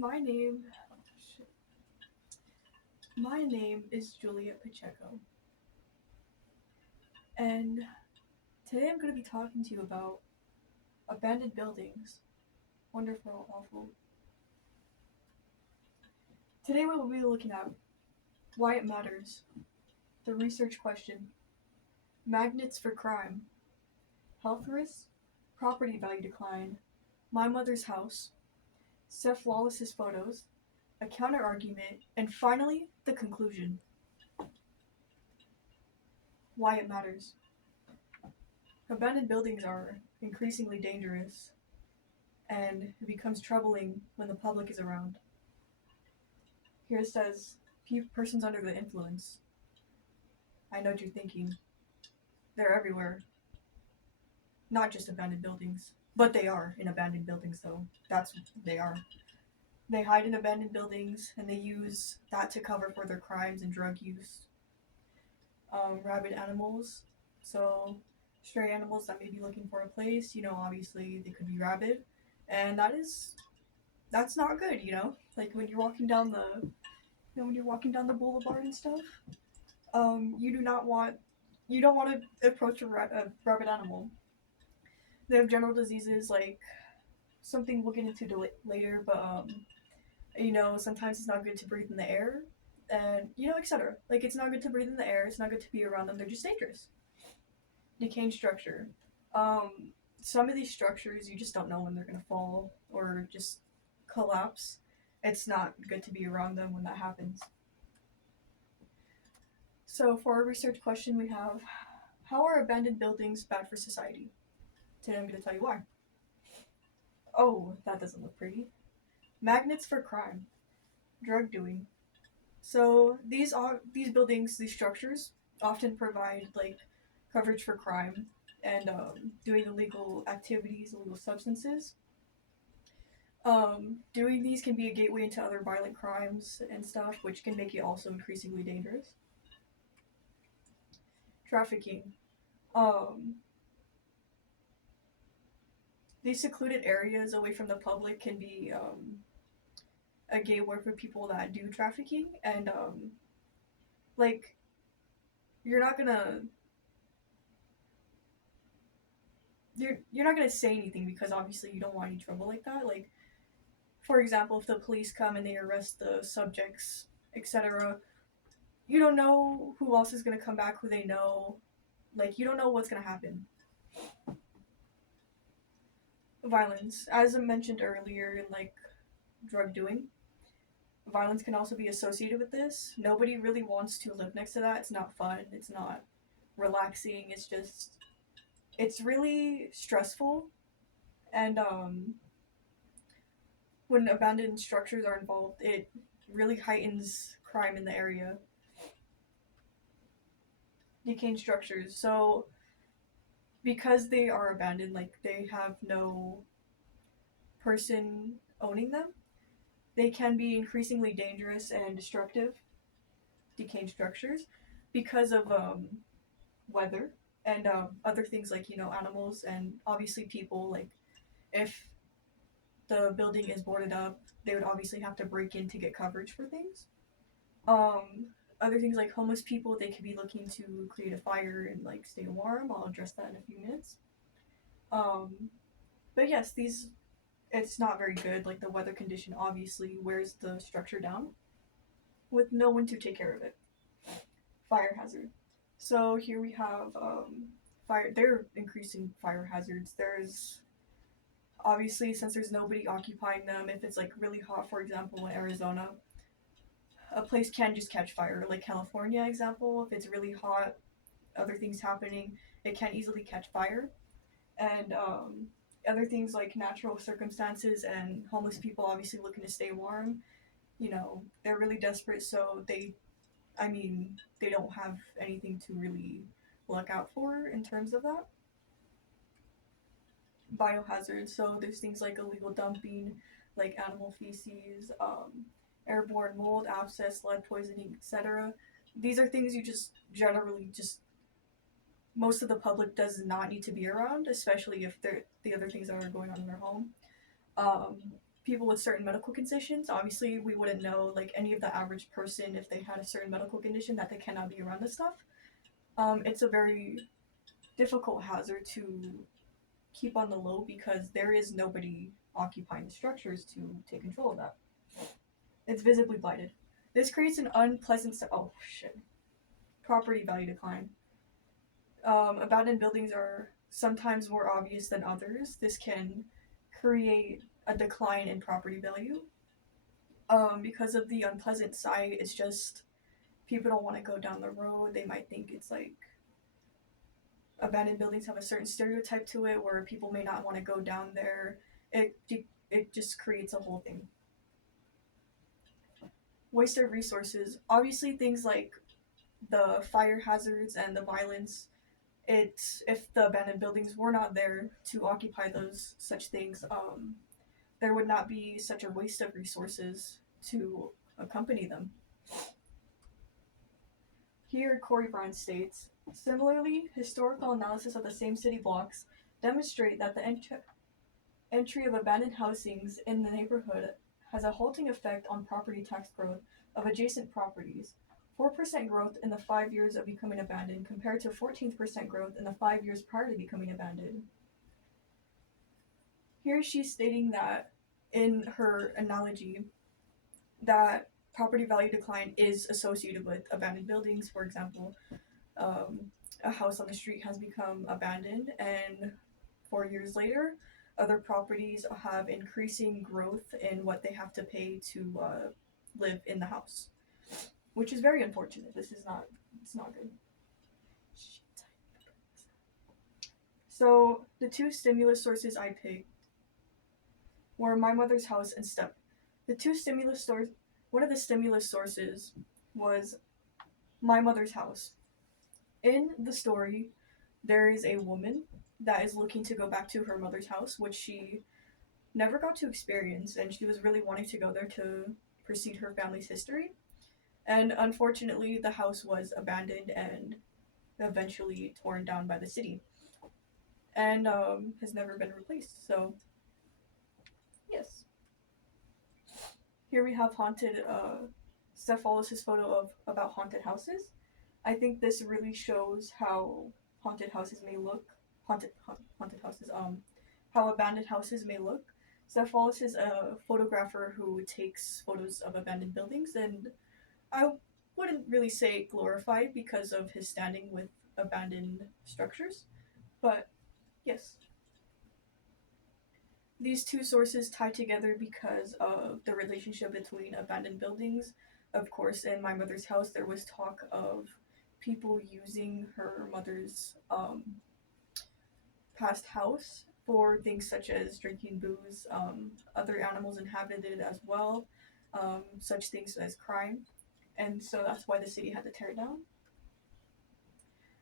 My name, shit. My name is Julia Pacheco, and today I'm going to be talking to you about abandoned buildings, wonderful, awful. Today we will be looking at why it matters, the research question, magnets for crime, health risks, property value decline, my mother's house, Seth Wallace's photos, a counter argument, and finally the conclusion, why it matters. Abandoned buildings are increasingly dangerous, and it becomes troubling when the public is around. Here it says, persons under the influence. I know what you're thinking. They're everywhere. Not just abandoned buildings. But they are in abandoned buildings, though. That's what they are. They hide in abandoned buildings, and they use that to cover for their crimes and drug use. Rabid animals. So, stray animals that may be looking for a place, obviously they could be rabid. And that's not good, Like when you're walking down the boulevard and stuff, you don't want to approach a rabid animal. They have general diseases like something we'll get into later, but sometimes it's not good to breathe in the air, and etc. Like it's not good to breathe in the air. It's not good to be around them. They're just dangerous. Decaying structure. Some of these structures you just don't know when they're gonna fall or just collapse. It's not good to be around them when that happens. So for our research question, we have, how are abandoned buildings bad for society? Today I'm going to tell you why. Oh, that doesn't look pretty. Magnets for crime, drug doing. So these buildings, these structures, often provide like coverage for crime and doing illegal activities, illegal substances. Doing these can be a gateway into other violent crimes and stuff, which can make it also increasingly dangerous. Trafficking. Um, these secluded areas away from the public can be a gateway for people that do trafficking, and like you're not gonna you're not gonna say anything because obviously you don't want any trouble like that. Like for example, if the police come and they arrest the subjects, etc., you don't know who else is gonna come back, who they know. Like you don't know what's gonna happen. Violence, as I mentioned earlier, in like drug doing, violence can also be associated with this. Nobody really wants to live next to that. It's not fun. It's not relaxing. It's really stressful. And when abandoned structures are involved, it really heightens crime in the area. Decaying structures. So because they are abandoned, like they have no person owning them, they can be increasingly dangerous and destructive. Decaying structures because of weather and other things like animals and obviously people. Like if the building is boarded up, they would obviously have to break in to get coverage for things. Other things like homeless people, they could be looking to create a fire and like stay warm. I'll address that in a few minutes. um but yes, these it's not very good. Like the weather condition obviously wears the structure down with no one to take care of it. Fire hazard. So here we have fire. They're increasing fire hazards. There's obviously, since there's nobody occupying them, if it's like really hot, for example, in Arizona, a place can just catch fire. Like California, example, if it's really hot, other things happening, it can easily catch fire. And other things like natural circumstances and homeless people obviously looking to stay warm. They're really desperate, so they don't have anything to really look out for in terms of that. Biohazards, so there's things like illegal dumping, like animal feces, airborne mold, abscess, lead poisoning, etc. These are things you just generally just most of the public does not need to be around, especially if the other things that are going on in their home. Um, people with certain medical conditions. Obviously, we wouldn't know like any of the average person if they had a certain medical condition that they cannot be around this stuff. It's a very difficult hazard to keep on the low because there is nobody occupying the structures to take control of that. It's visibly blighted. This creates an unpleasant oh shit. Property value decline. Abandoned buildings are sometimes more obvious than others. This can create a decline in property value. Because of the unpleasant sight, it's just people don't want to go down the road. They might think it's like abandoned buildings have a certain stereotype to it where people may not want to go down there. It just creates a whole thing. Wasted resources. Obviously, things like the fire hazards and the violence. If the abandoned buildings were not there to occupy those such things, there would not be such a waste of resources to accompany them. Here, Corey Brown states, similarly, historical analysis of the same city blocks demonstrate that the entry of abandoned housings in the neighborhood has a halting effect on property tax growth of adjacent properties. 4% growth in the 5 years of becoming abandoned compared to 14% growth in the 5 years prior to becoming abandoned. Here she's stating that in her analogy that property value decline is associated with abandoned buildings. For example, a house on the street has become abandoned, and 4 years later, other properties have increasing growth in what they have to pay to live in the house, which is very unfortunate. It's not good. So the two stimulus sources I picked were my mother's house and STEP. One of the stimulus sources was my mother's house. In the story, there is a woman that is looking to go back to her mother's house, which she never got to experience, and she was really wanting to go there to proceed her family's history. And unfortunately, the house was abandoned and eventually torn down by the city, and has never been replaced. So, yes. Here we have haunted. Steph Wallace's photo of about haunted houses. I think this really shows how haunted houses may look. Haunted houses. How abandoned houses may look. Steph Wallace is a photographer who takes photos of abandoned buildings, and I wouldn't really say glorified because of his standing with abandoned structures, but yes. These two sources tie together because of the relationship between abandoned buildings. Of course, in my mother's house, there was talk of people using her mother's past house for things such as drinking booze. Other animals inhabited it as well, such things as crime. And so that's why the city had to tear it down.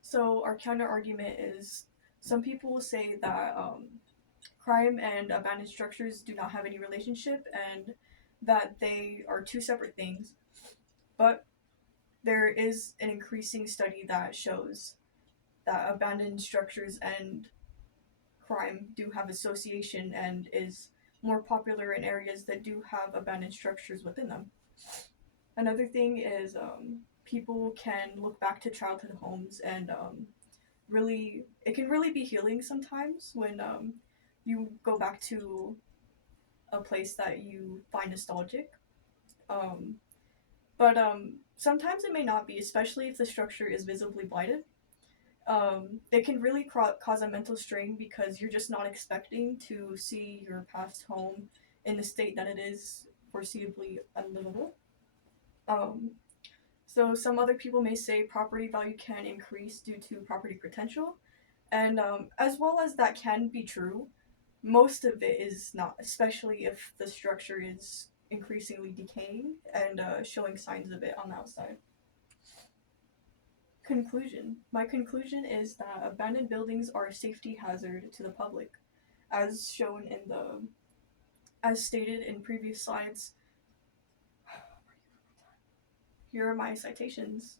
So our counter argument is some people will say that crime and abandoned structures do not have any relationship and that they are two separate things. But there is an increasing study that shows that abandoned structures and crime do have association and is more popular in areas that do have abandoned structures within them. Another thing is people can look back to childhood homes and it can really be healing sometimes when you go back to a place that you find nostalgic. But sometimes it may not be, especially if the structure is visibly blighted. It can really cause a mental strain because you're just not expecting to see your past home in the state that it is foreseeably unlivable. So some other people may say property value can increase due to property potential, and as well as that can be true, most of it is not, especially if the structure is increasingly decaying and showing signs of it on the outside. Conclusion. My conclusion is that abandoned buildings are a safety hazard to the public, as stated in previous slides. Here are my citations.